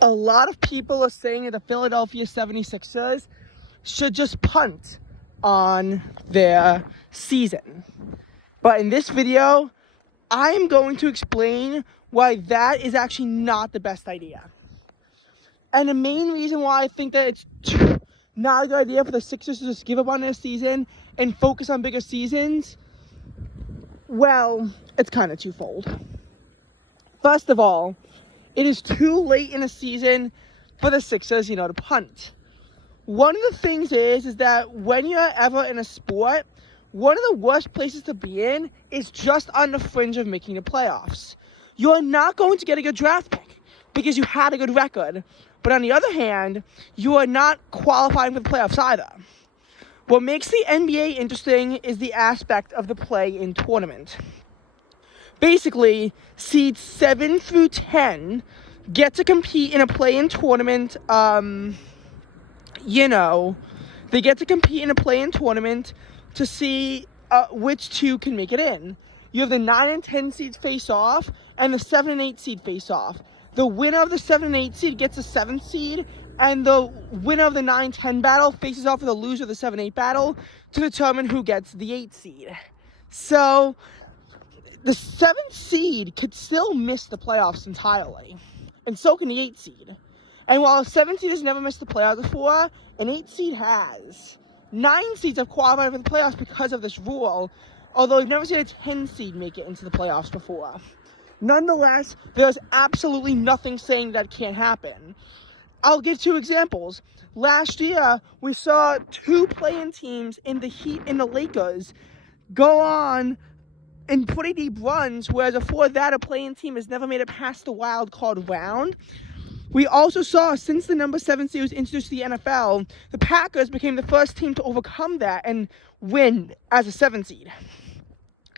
a lot of people are saying that the Philadelphia 76ers should just punt on their season. But in this video, I am going to explain why that is actually not the best idea. And the main reason why I think that it's not a good idea for the Sixers to just give up on their season and focus on bigger seasons, well, it's kind of twofold. First of all, it is too late in the season for the Sixers, to punt. One of the things is that when you're ever in a sport, one of the worst places to be in is just on the fringe of making the playoffs. You're not going to get a good draft pick because you had a good record. But on the other hand, you are not qualifying for the playoffs either. What makes the NBA interesting is the aspect of the play-in tournament. Basically, seeds 7 through 10 get to compete in a play-in tournament. They get to compete in a play-in tournament to see which two can make it in. You have the 9 and 10 seeds face off, and the 7 and 8 seed face off. The winner of the 7 and 8 seed gets the 7th seed, and the winner of the 9-10 battle faces off with the loser of the 7-8 battle to determine who gets the 8th seed. So the 7th seed could still miss the playoffs entirely, and so can the 8th seed. And while a 7th seed has never missed the playoffs before, an 8th seed has. 9 seeds have qualified for the playoffs because of this rule, although we've never seen a 10 seed make it into the playoffs before. Nonetheless, there's absolutely nothing saying that can't happen. I'll give 2 examples. Last year, we saw 2 play-in teams in the Heat and the Lakers go on and pretty deep runs, whereas before that, a play-in team has never made it past the wild card round. We also saw, since the number 7 seed was introduced to the NFL, the Packers became the first team to overcome that and win as a 7 seed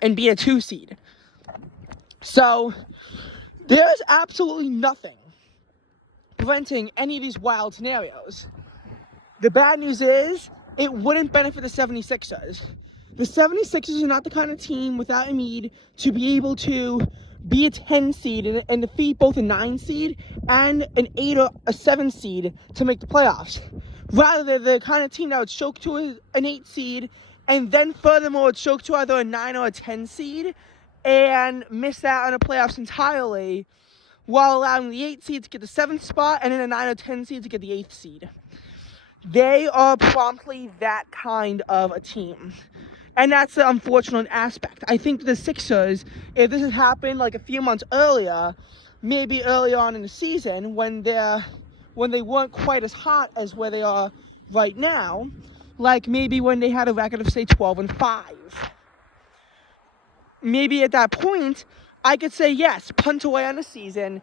and be a 2 seed. So, there's absolutely nothing preventing any of these wild scenarios. The bad news is, it wouldn't benefit the 76ers. The 76ers are not the kind of team without a need to be able to be a 10 seed and defeat both a 9 seed and an 8 or a 7 seed to make the playoffs. Rather, they're the kind of team that would choke to an 8 seed and then furthermore would choke to either a 9 or a 10 seed and miss out on the playoffs entirely, while allowing the 8 seed to get the 7th spot and then a 9 or 10 seed to get the 8th seed. They are promptly that kind of a team. And that's the unfortunate aspect. I think the Sixers, if this had happened like a few months earlier, maybe early on in the season, when they weren't quite as hot as where they are right now, like maybe when they had a record of, say, 12-5. Maybe at that point, I could say, yes, punt away on the season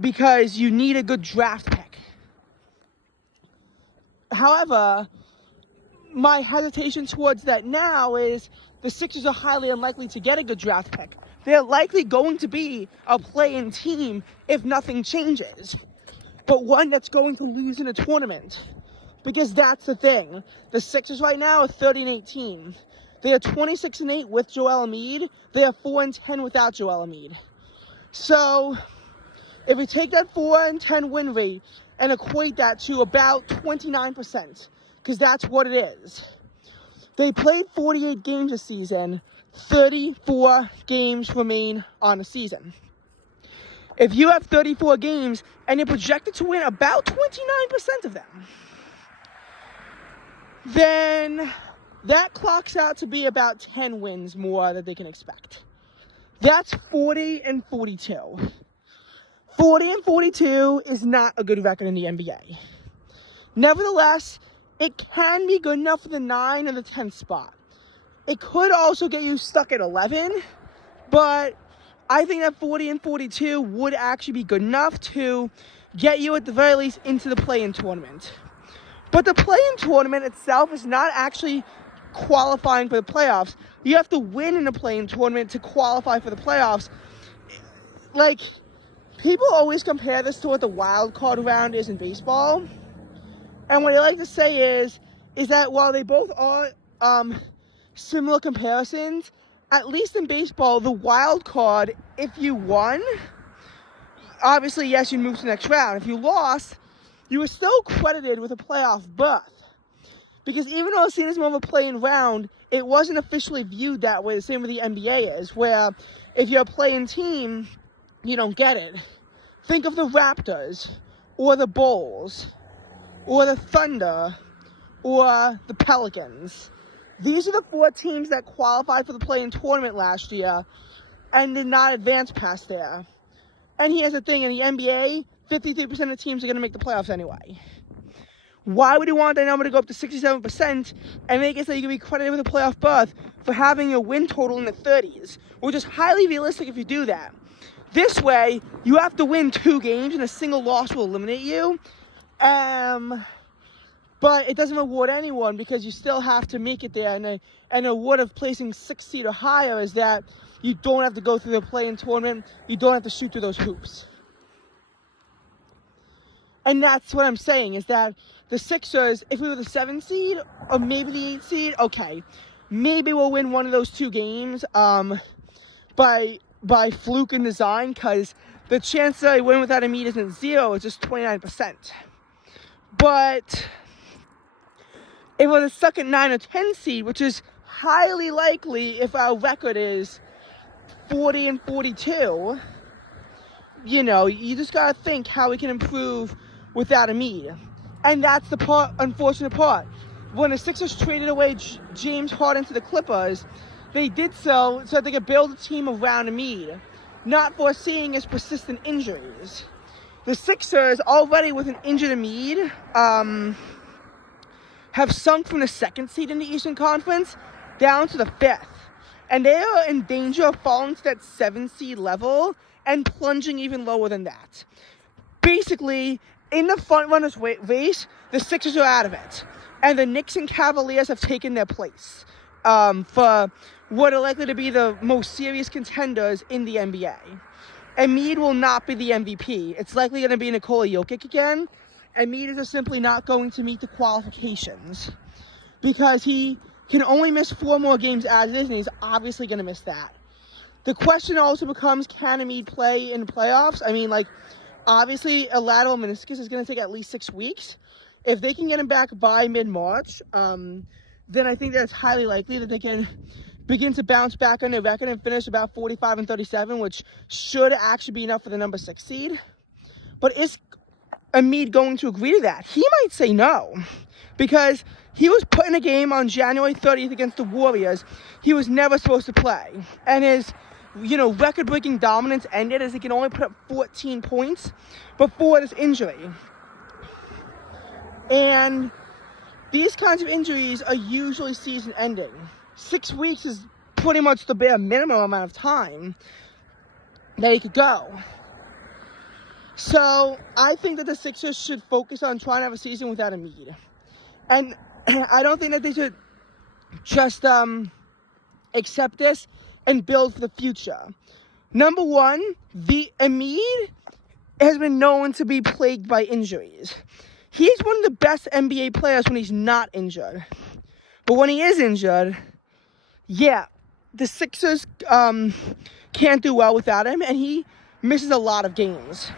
because you need a good draft pick. However, my hesitation towards that now is the Sixers are highly unlikely to get a good draft pick. They're likely going to be a play-in team if nothing changes, but one that's going to lose in a tournament. Because that's the thing. The Sixers right now are 30-18. They are 26-8 with Joel Embiid. They are 4-10 without Joel Embiid. So, if we take that 4-10 win rate and equate that to about 29%, because that's what it is. They played 48 games this season. 34 games remain on the season. If you have 34 games and you're projected to win about 29% of them, then that clocks out to be about 10 wins more that they can expect. That's 40-42. 40-42 is not a good record in the NBA. Nevertheless, it can be good enough for the 9 and the 10th spot. It could also get you stuck at 11, but I think that 40-42 would actually be good enough to get you at the very least into the play-in tournament. But the play-in tournament itself is not actually qualifying for the playoffs. You have to win in the play-in tournament to qualify for the playoffs. Like, people always compare this to what the wild card round is in baseball. And what I like to say is that while they both are similar comparisons, at least in baseball, the wild card, if you won, obviously, yes, you moved to the next round. If you lost, you were still credited with a playoff berth. Because even though it's seen as more of a play-in round, it wasn't officially viewed that way, the same with the NBA is, where if you're a play-in team, you don't get it. Think of the Raptors, or the Bulls, or the Thunder, or the Pelicans. These are the 4 teams that qualified for the play-in tournament last year and did not advance past there. And here's the thing, in the NBA, 53% of teams are going to make the playoffs anyway. Why would you want that number to go up to 67% and make it so you can be credited with a playoff berth for having a win total in the 30s, which is highly realistic if you do that. This way, you have to win 2 games and a single loss will eliminate you. But it doesn't reward anyone because you still have to make it there. And the award of placing 6th seed or higher is that you don't have to go through the play-in tournament. You don't have to shoot through those hoops. And that's what I'm saying, is that the Sixers, if we were the 7th seed or maybe the 8th seed, okay, maybe we'll win one of those 2 games by fluke and design, because the chance that I win without Embiid isn't 0, it's just 29%. But if we're the second 9 or 10 seed, which is highly likely if our record is 40-42, you know, you just gotta think how we can improve without Embiid. And that's the unfortunate part. When the Sixers traded away James Harden to the Clippers, they did so that they could build a team around Embiid, not foreseeing his persistent injuries. The Sixers, already with an injured Embiid, have sunk from the 2nd seed in the Eastern Conference down to the 5th. And they are in danger of falling to that 7th seed level and plunging even lower than that. Basically, in the front-runners race, the Sixers are out of it. And the Knicks and Cavaliers have taken their place for what are likely to be the most serious contenders in the NBA. Embiid will not be the MVP. It's likely going to be Nikola Jokic again. Embiid is simply not going to meet the qualifications because he can only miss 4 more games as it is, and he's obviously going to miss that. The question also becomes, can Embiid play in the playoffs? I mean, like, obviously, a lateral meniscus is going to take at least 6 weeks. If they can get him back by mid-March, then I think that it's highly likely that they can begin to bounce back on their record and finish about 45-37, which should actually be enough for the number 6 seed. But is Embiid going to agree to that? He might say no, because he was put in a game on January 30th against the Warriors he was never supposed to play. And his, record-breaking dominance ended as he can only put up 14 points before this injury. And these kinds of injuries are usually season-ending. 6 weeks is pretty much the bare minimum amount of time that he could go. So I think that the Sixers should focus on trying to have a season without Embiid. And I don't think that they should just accept this and build for the future. Number one, the Embiid has been known to be plagued by injuries. He's one of the best NBA players when he's not injured. But when he is injured, yeah, the Sixers can't do well without him, and he misses a lot of games.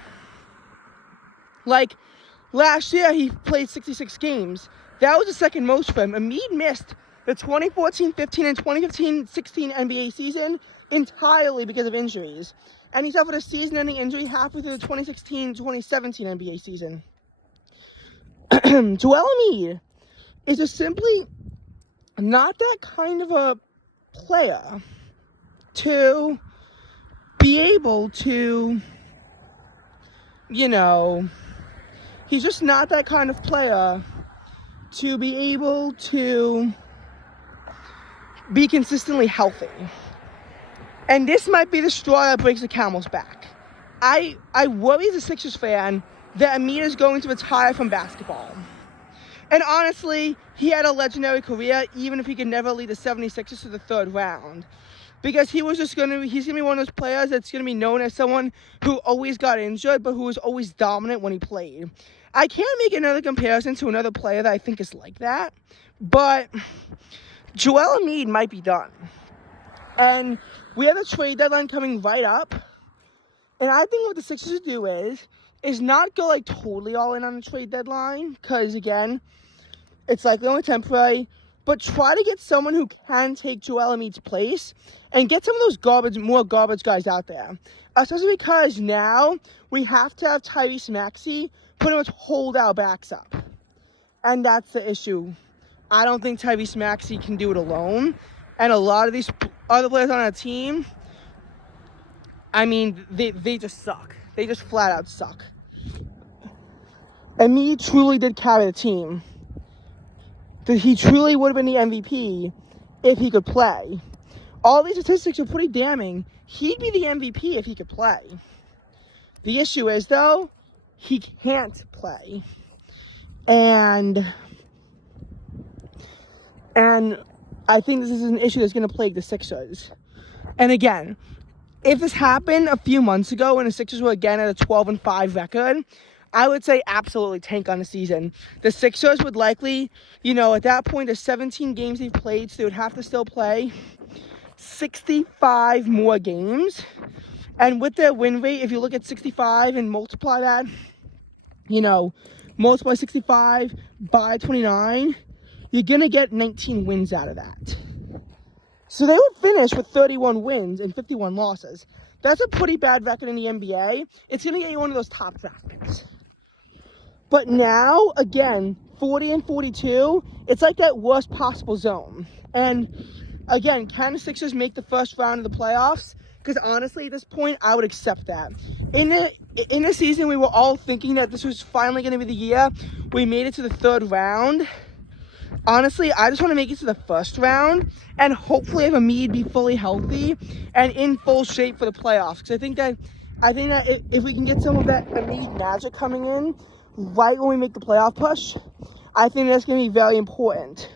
Like, last year he played 66 games. That was the second most for him. Embiid missed the 2014-15 and 2015-16 NBA season entirely because of injuries. And he suffered a season-ending injury halfway through the 2016-2017 NBA season. Joel Embiid is just simply not that kind of a player to be able to, he's just not that kind of player to be able to be consistently healthy. And this might be the straw that breaks the camel's back. I worry as a Sixers fan that Embiid is going to retire from basketball. And honestly, he had a legendary career, even if he could never lead the 76ers to the 3rd round. Because he's going to be one of those players that's going to be known as someone who always got injured, but who was always dominant when he played. I can't make another comparison to another player that I think is like that, but Joel Embiid might be done. And we have a trade deadline coming right up. And I think what the Sixers should do is not go like totally all in on the trade deadline, because again, it's likely only temporary, but try to get someone who can take Joel Embiid's place and get some of those more garbage guys out there. Especially because now we have to have Tyrese Maxey pretty much hold our backs up. And that's the issue. I don't think Tyrese Maxey can do it alone. And a lot of these other players on our team, I mean, they just suck. They just flat out suck. Embiid truly did carry the team. He truly would have been the MVP if he could play. All these statistics are pretty damning. He'd be the MVP if he could play. The issue is, though, he can't play. And I think this is an issue that's going to plague the Sixers. And again, if this happened a few months ago when the Sixers were again at a 12-5 record, I would say absolutely tank on the season. The Sixers would likely, at that point, the 17 games they've played, so they would have to still play 65 more games. And with their win rate, if you look at 65 and multiply that, multiply 65 by 29, you're going to get 19 wins out of that. So they would finish with 31 wins and 51 losses. That's a pretty bad record in the NBA. It's going to get you one of those top draft picks. But now, again, 40 and 42, it's like that worst possible zone. And again, can the Sixers make the first round of the playoffs? Because honestly, at this point, I would accept that. In the season, we were all thinking that this was finally going to be the year we made it to the third round. Honestly, I just want to make it to the first round and hopefully have Embiid be fully healthy and in full shape for the playoffs. Because I think that if we can get some of that Embiid magic coming in right when we make the playoff push, I think that's going to be very important.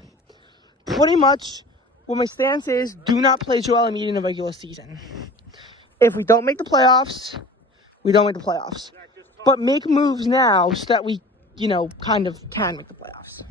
Pretty much, what my stance is, do not play Joel Embiid in the regular season. If we don't make the playoffs, we don't make the playoffs. But make moves now so that we, kind of can make the playoffs.